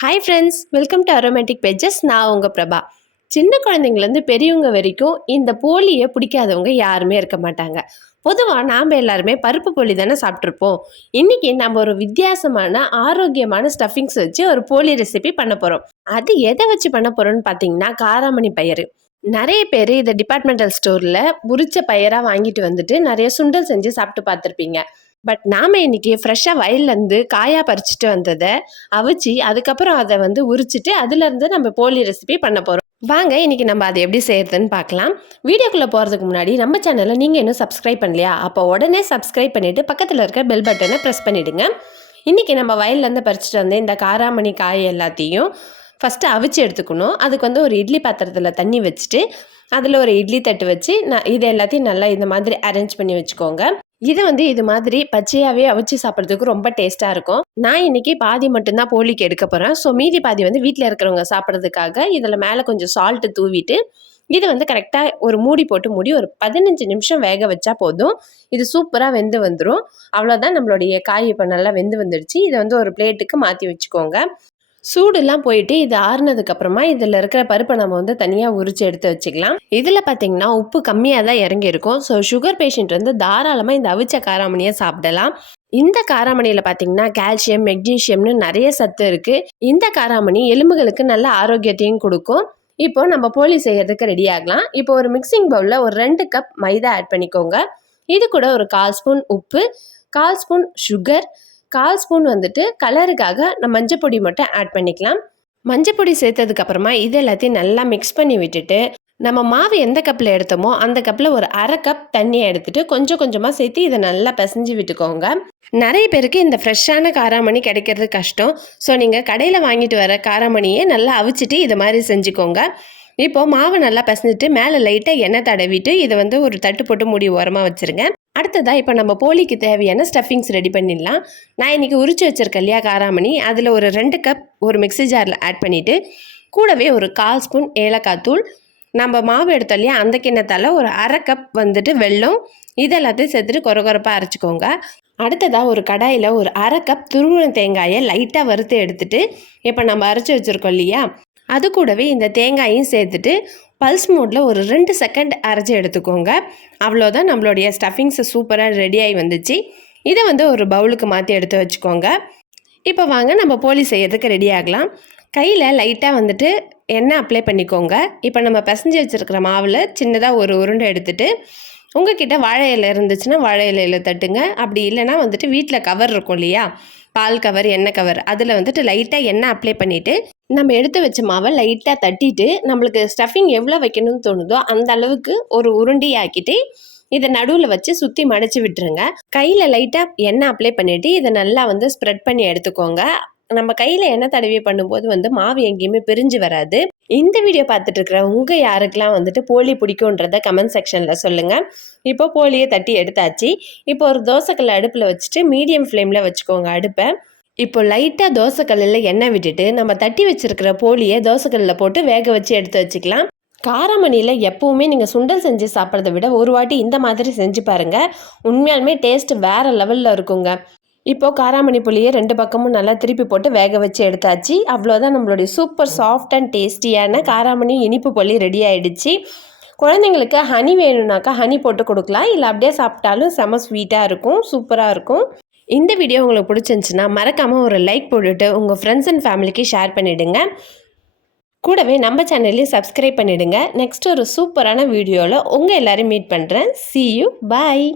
Hi friends welcome to aromatic pages நான் உங்கள் பிரபா. சின்ன குழந்தைங்கலேருந்து பெரியவங்க வரைக்கும் இந்த போலியை பிடிக்காதவங்க யாருமே இருக்க மாட்டாங்க. பொதுவாக நாம் எல்லாருமே பருப்பு போலி தானே சாப்பிட்ருப்போம் இன்றைக்கி நம்ம ஒரு வித்தியாசமான ஆரோக்கியமான ஸ்டஃபிங்ஸ் வச்சு ஒரு போலி ரெசிபி பண்ண போகிறோம் அது எதை வச்சு பண்ண போகிறோம்னு பார்த்தீங்கன்னா காராமணி பயிறு. நிறைய பேர் இதை டிபார்ட்மெண்டல் ஸ்டோரில் உரிச்ச பயிராக வாங்கிட்டு வந்துட்டு நிறைய சுண்டல் செஞ்சு சாப்பிட்டு பார்த்துருப்பீங்க. பட் நாம் இன்னைக்கு ஃப்ரெஷ்ஷாக வயல்லேருந்து காயாக பறிச்சுட்டு வந்ததை அவிச்சு அதுக்கப்புறம் அதை வந்து உரிச்சிட்டு அதுலேருந்து நம்ம போலி ரெசிபி பண்ண போகிறோம் வாங்க இன்றைக்கி நம்ம அதை எப்படி செய்கிறதுன்னு பார்க்கலாம். வீடியோக்குள்ளே போகிறதுக்கு முன்னாடி நம்ம சேனலை நீங்கள் இன்னும் சப்ஸ்கிரைப் பண்ணலையா? அப்போ உடனே சப்ஸ்கிரைப் பண்ணிவிட்டு பக்கத்தில் இருக்க பெல் பட்டனை ப்ரெஸ் பண்ணிவிடுங்க இன்றைக்கி நம்ம வயல்லேருந்து பறிச்சுட்டு வந்து இந்த காராமணி காய் எல்லாத்தையும் ஃபஸ்ட்டு அவிச்சு எடுத்துக்கணும். அதுக்கு வந்து ஒரு இட்லி பாத்திரத்தில் தண்ணி வச்சுட்டு அதில் ஒரு இட்லி தட்டு வச்சு நான் இது எல்லாத்தையும் நல்லா இந்த மாதிரி அரேஞ்ச் பண்ணி வச்சுக்கோங்க. இது வந்து இது மாதிரி பச்சையாகவே அவிச்சு சாப்பிட்றதுக்கு ரொம்ப டேஸ்ட்டாக இருக்கும். நான் இன்னைக்கு பாதி மட்டும்தான் போலிக்கு எடுக்க போகிறேன் ஸோ மீதி பாதி வந்து வீட்டில் இருக்கிறவங்க சாப்பிட்றதுக்காக இதில் மேலே கொஞ்சம் சால்ட்டு தூவிட்டு இது வந்து கரெக்டாக ஒரு மூடி போட்டு மூடி ஒரு பதினஞ்சு நிமிஷம் வேக வச்சா போதும். இது சூப்பராக வெந்து வந்துடும் அவ்வளோதான் நம்மளுடைய காய் இப்போ நல்லா வெந்து வந்துடுச்சு இதை வந்து ஒரு பிளேட்டுக்கு மாற்றி வச்சுக்கோங்க. சூடுலாம் போயிட்டு இது ஆறுனதுக்கு அப்புறமா இதில் இருக்கிற பருப்பை நம்ம வந்து தனியாக உரிச்சு எடுத்து வச்சுக்கலாம். இதில் பார்த்தீங்கன்னா உப்பு கம்மியாக தான் இறங்கியிருக்கும். ஸோ சுகர் பேஷண்ட் வந்து தாராளமாக இந்த அவிச்ச காராமணியை சாப்பிடலாம். இந்த காராமணியில் பார்த்தீங்கன்னா கால்சியம் மெக்னீஷியம்னு நிறைய சத்து இருக்குது இந்த காராமணி எலும்புகளுக்கு நல்ல ஆரோக்கியத்தையும் கொடுக்கும். இப்போ நம்ம போலி செய்யறதுக்கு ரெடி ஆகலாம். இப்போ ஒரு மிக்சிங் பவுலில் ஒரு ரெண்டு கப் மைதா ஆட் பண்ணிக்கோங்க. இது கூட ஒரு கால் ஸ்பூன் உப்பு கால் ஸ்பூன் சுகர் கால் ஸ்பூன் வந்துட்டு கலருக்காக நம்ம மஞ்சள் பொடி மட்டும் ஆட் பண்ணிக்கலாம். மஞ்சள் பொடி சேர்த்ததுக்கப்புறமா இது எல்லாத்தையும் நல்லா மிக்ஸ் பண்ணி விட்டுட்டு நம்ம மாவு எந்த கப்பில் எடுத்தோமோ அந்த கப்பில் ஒரு அரை கப் தண்ணியை எடுத்துட்டு கொஞ்சம் கொஞ்சமாக சேர்த்து இதை நல்லா பிசைஞ்சு விட்டுக்கோங்க. நிறைய பேருக்கு இந்த ஃப்ரெஷ்ஷான காராமணி கிடைக்கிறது கஷ்டம். ஸோ நீங்கள் கடையில் வாங்கிட்டு வர காராமணியை நல்லா அவிச்சிட்டு இதை மாதிரி செஞ்சுக்கோங்க. இப்போது மாவு நல்லா பசஞ்சிட்டு மேலே லைட்டாக எண்ணெய் தடவிட்டு இதை வந்து ஒரு தட்டு போட்டு மூடி ஓரமாக வச்சுருங்க. அடுத்ததாக இப்போ நம்ம போலிக்கு தேவையான ஸ்டஃபிங்ஸ் ரெடி பண்ணிடலாம். நான் இன்றைக்கி உரிச்சு வச்சுருக்கேன் இல்லையா காராமணி? அதில் ஒரு ரெண்டு கப் ஒரு மிக்சி ஜாரில் ஆட் பண்ணிவிட்டு கூடவே ஒரு கால் ஸ்பூன் ஏலக்காய் தூள். நம்ம மாவு எடுத்தோம் இல்லையா அந்த கிண்ணத்தால் ஒரு அரை கப் வந்துட்டு வெல்லம். இதெல்லாத்தையும் சேர்த்துட்டு குறை குறைப்பாக அரைச்சிக்கோங்க. அடுத்ததாக ஒரு கடாயில் ஒரு அரை கப் துருவன தேங்காயை லைட்டாக வறுத்து எடுத்துகிட்டு இப்போ நம்ம அரைச்சி வச்சுருக்கோம் இல்லையா அது கூடவே இந்த தேங்காயும் சேர்த்துட்டு பல்ஸ் மோடில் ஒரு ரெண்டு செகண்ட் அரைச்சி எடுத்துக்கோங்க. அவ்வளோதான் நம்மளுடைய ஸ்டஃபிங்ஸை சூப்பராக ரெடியாகி வந்துச்சு. இதை வந்து ஒரு பவுலுக்கு மாற்றி எடுத்து வச்சுக்கோங்க. இப்போ வாங்க நம்ம போலி செய்யறதுக்கு ரெடி ஆகலாம். கையில் லைட்டாக வந்துட்டு எண்ணெய் அப்ளை பண்ணிக்கோங்க. இப்போ நம்ம பிசைஞ்சு வச்சுருக்கிற மாவில் சின்னதாக ஒரு உருண்டை எடுத்துகிட்டு உங்ககிட்ட வாழை இலை இருந்துச்சுன்னா வாழை இலையில் தட்டுங்க. அப்படி இல்லைன்னா வந்துட்டு வீட்டில் கவர் இருக்கும் இல்லையா? பால் கவர் எண்ணெய் கவர் அதில் வந்துட்டு லைட்டாக எண்ணெய் அப்ளை பண்ணிவிட்டு நம்ம எடுத்து வச்ச மாவை லைட்டாக தட்டிட்டு நம்மளுக்கு ஸ்டஃபிங் எவ்வளோ வைக்கணும்னு தோணுதோ அந்த அளவுக்கு ஒரு உருண்டியாக்கிட்டு இதை நடுவில் வச்சு சுற்றி மடிச்சு விட்டுருங்க. கையில் லைட்டாக எண்ணெய் அப்ளை பண்ணிவிட்டு இதை நல்லா வந்து ஸ்ப்ரெட் பண்ணி எடுத்துக்கோங்க. நம்ம கையில் எண்ணெய் தடவி பண்ணும்போது வந்து மாவு எங்கேயுமே பிரிஞ்சு வராது. இந்த வீடியோ பார்த்துட்டு இருக்கிற உங்கள் யாருக்கெல்லாம் வந்துட்டு போலி பிடிக்குன்றத கமெண்ட் செக்ஷனில் சொல்லுங்கள் இப்போ போலியை தட்டி எடுத்தாச்சு. இப்போ ஒரு தோசைக்கல் அடுப்பில் வச்சுட்டு மீடியம் ஃப்ளேமில் வச்சுக்கோங்க அடுப்பை. இப்போ லைட்டாக தோசைக்கல்லில் எண்ணெய் விட்டுட்டு நம்ம தட்டி வச்சுருக்கிற போலியை தோசைக்கல்லில் போட்டு வேக வச்சு எடுத்து வச்சுக்கலாம். காரமணியில் எப்போவுமே நீங்கள் சுண்டல் செஞ்சு சாப்பிட்றத விட ஒரு வாட்டி இந்த மாதிரி செஞ்சு பாருங்கள் உண்மையாலுமே டேஸ்ட் வேறு லெவலில் இருக்குங்க. இப்போது காராமணி புளியை ரெண்டு பக்கமும் நல்லா திருப்பி போட்டு வேக வச்சு எடுத்தாச்சு. அவ்வளோதான் நம்மளுடைய சூப்பர் சாஃப்ட் அண்ட் டேஸ்டியான காராமணி இனிப்பு புளி ரெடி ஆகிடுச்சு குழந்தைங்களுக்கு ஹனி வேணும்னாக்கா ஹனி போட்டு கொடுக்கலாம். இல்லை அப்படியே சாப்பிட்டாலும் செம ஸ்வீட்டாக இருக்கும் சூப்பராக இருக்கும். இந்த வீடியோ உங்களுக்கு பிடிச்சிருந்துச்சின்னா மறக்காமல் ஒரு லைக் போட்டுட்டு உங்கள் ஃப்ரெண்ட்ஸ் அண்ட் ஃபேமிலிக்கு ஷேர் பண்ணிவிடுங்க கூடவே நம்ம சேனல்லையும் சப்ஸ்கிரைப் பண்ணிவிடுங்க நெக்ஸ்ட் ஒரு சூப்பரான வீடியோவில் உங்கள் எல்லோரும் மீட் பண்ணுறேன் சி யூ பாய்